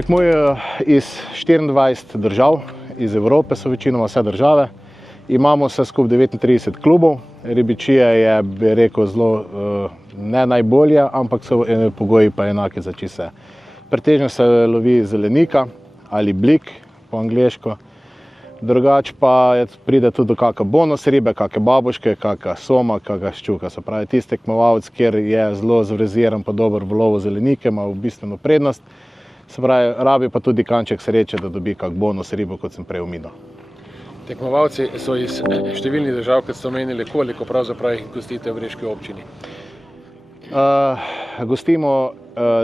Tekmujejo iz 24 držav, iz Evrope so večinoma vse države. Imamo vse skupaj 39 klubov. Ribičija je, bi rekel, zelo ne najbolje, ampak so pogoji pa enaki za čisto vse. Pretežno se lovi zelenika ali blik po angleško. Drugače pa pride tudi do kakšne bonus ribe, kakšne babuške, kakšna soma, kakšna ščuka. Se pravi, tisti tekmovalec, kjer je zelo zveziran pa dober v lovu zelenike, ima v bistveno prednost. Se pravi, rabi pa tudi kanček sreče, da dobi kak bonus ribo, kot sem prej omenil. Tekmovalci so iz številnih držav, kot ste omenili, koliko pravzaprav jih gostite v Breški občini? Gostimo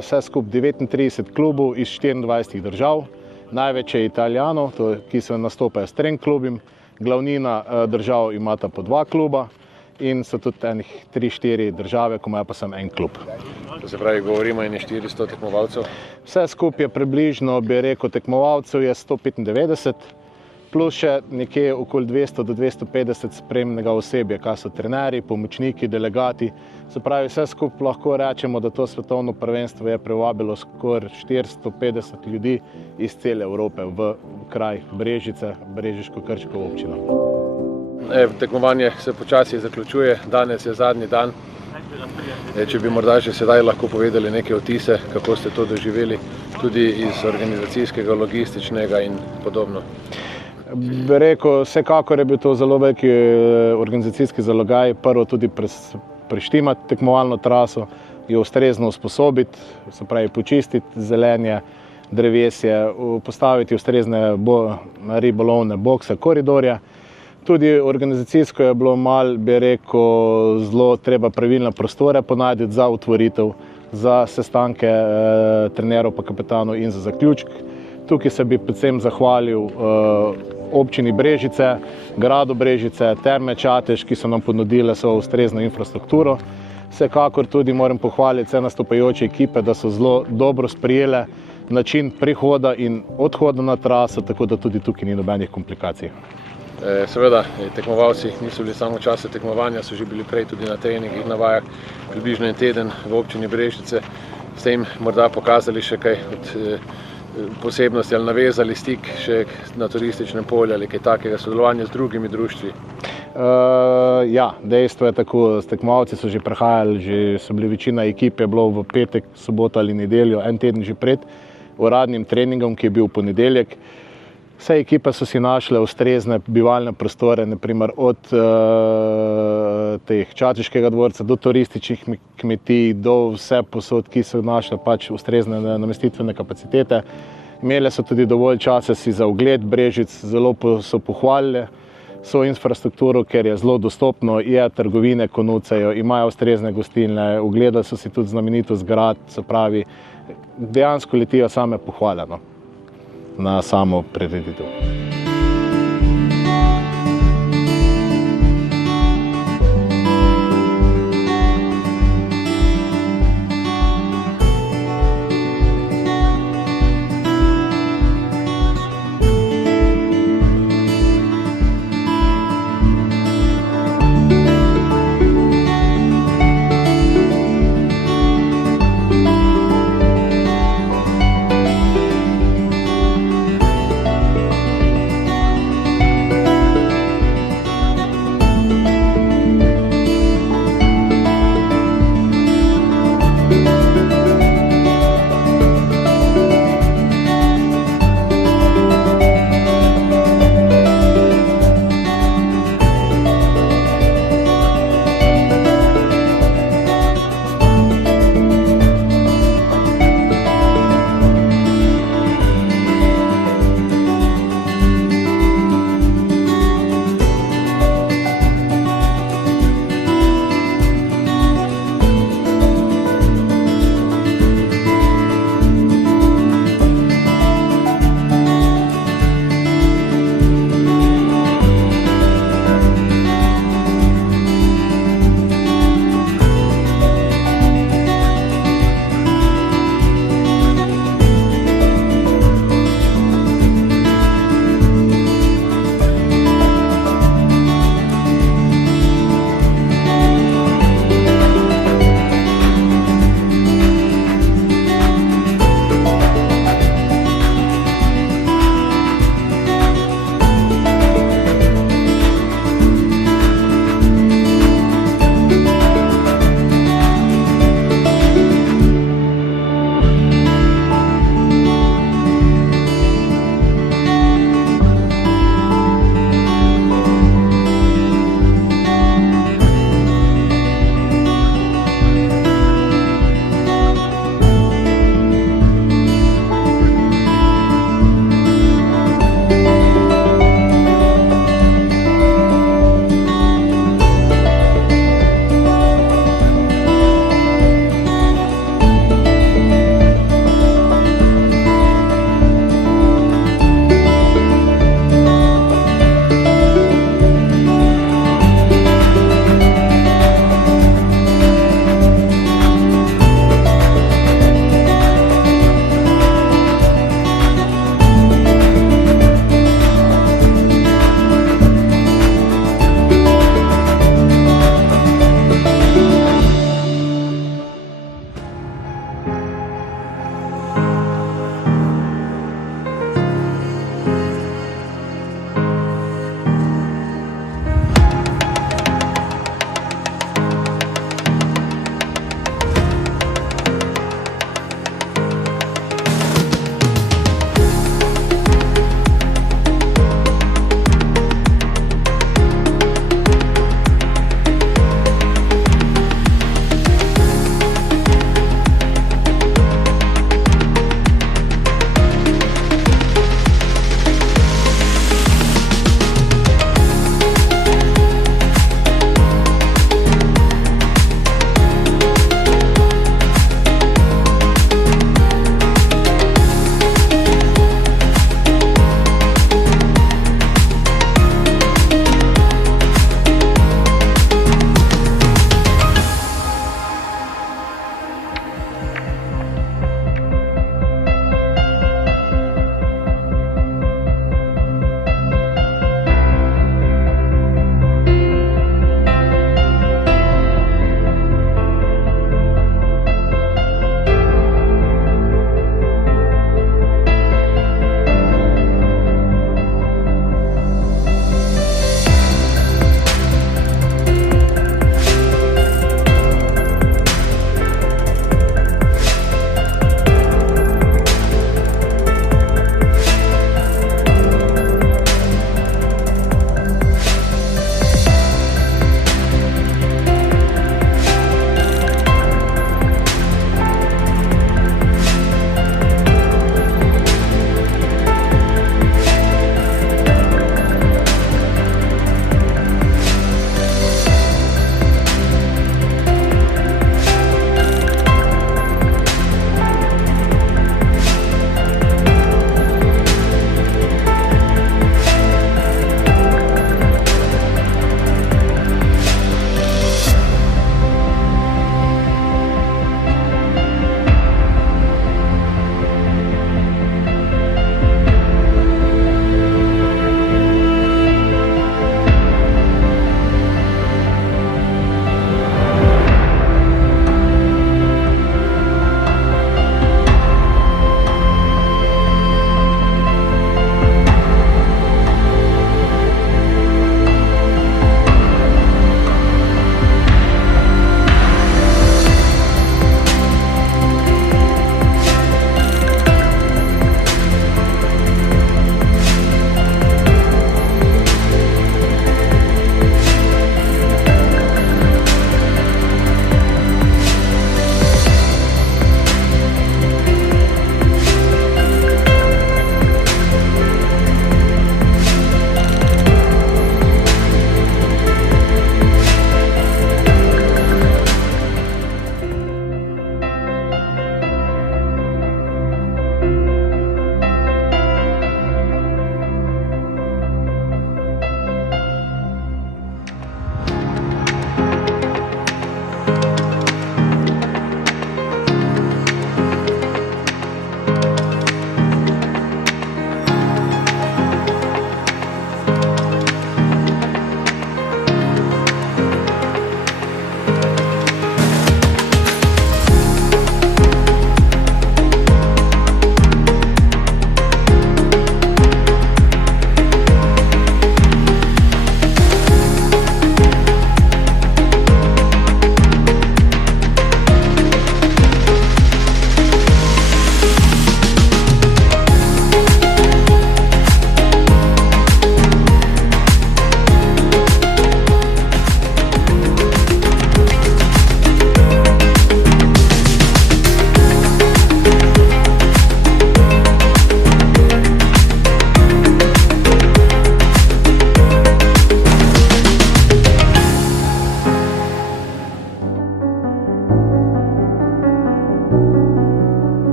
vse skupaj 39 klubov iz 24 držav. Največ je Italijanov, ki se nastopajo s 3 klubi. Glavnina držav imata po 2 kluba in so tudi enih 3-4 države, ko imajo pa samo en klub. To se pravi, govorimo o 400 tekmovalcev? Vse skupaj je približno, bi rekel, tekmovalcev je 195, plus še nekje okoli 200 do 250 spremnega osebja, kaj so trenerji, pomočniki, delegati. Se pravi, vse skupaj lahko rečemo, da to svetovno prvenstvo je privabilo skoraj 450 ljudi iz cele Evrope v kraj Brežice, Brežiško-Krško občino. Tekmovanje se počasi zaključuje, danes je zadnji dan. Če bi morda že sedaj lahko povedali neke vtise, kako ste to doživeli, tudi iz organizacijskega, logističnega in podobno. Bi rekel, vsekakor je bil to zelo veliki organizacijski zalogaj. Prvo tudi preštimati tekmovalno traso, jo ustrezno usposobiti, se pravi počistiti zelenje, drevesje, postaviti ustrezne ribolovne bokse, koridorje. Tudi organizacijsko je bilo malo, bi rekel, zelo treba pravilne prostore ponajti za otvoritev, za sestanke trenerov pa kapetanov in za zaključek. Tukaj se bi predvsem zahvalil občini Brežice, gradu Brežice, Terme Čatež, ki so nam ponudile svojo ustrezno infrastrukturo. Vsekakor tudi moram pohvaliti vse nastopajoče ekipe, da so zelo dobro sprejele način prihoda in odhoda na traso, tako da tudi tukaj ni nobenih komplikacij. Seveda, tekmovalci niso bili samo v času tekmovanja, so že bili prej tudi na treningih, na vajah, približno en teden v občini Brežice. Ste jim morda pokazali še kaj od posebnosti ali navezali stik še na turističnem polju ali kaj takega sodelovanja z drugimi društvi? Ja, dejstvo je tako, tekmovalci so že prihajali, so bili večina ekipe, je bilo v petek, soboto ali nedeljo, en teden že pred uradnim treningom, ki je bil v ponedeljek. Vse ekipe so si našle ustrezne bivalne prostore, naprimer od Čateškega dvorca do turističnih kmetij, do vse posod, ki so našle pač ustrezne namestitvene kapacitete. Imele so tudi dovolj časa si za ogled Brežic, zelo so pohvalile so infrastrukturo, ker je zelo dostopno, je trgovine, ko nucajo, imajo ustrezne gostilne, ogledali so si tudi znamenitost grad, se pravi, dejansko letijo same pohvale na samo prireditev.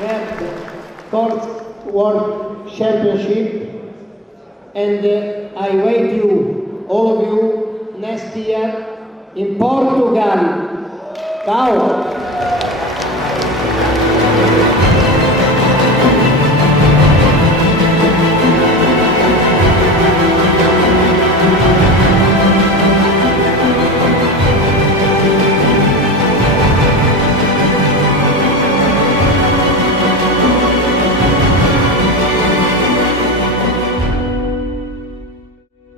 Sports World Championship, and I wait you, all of you, next year in Portugal. Ciao!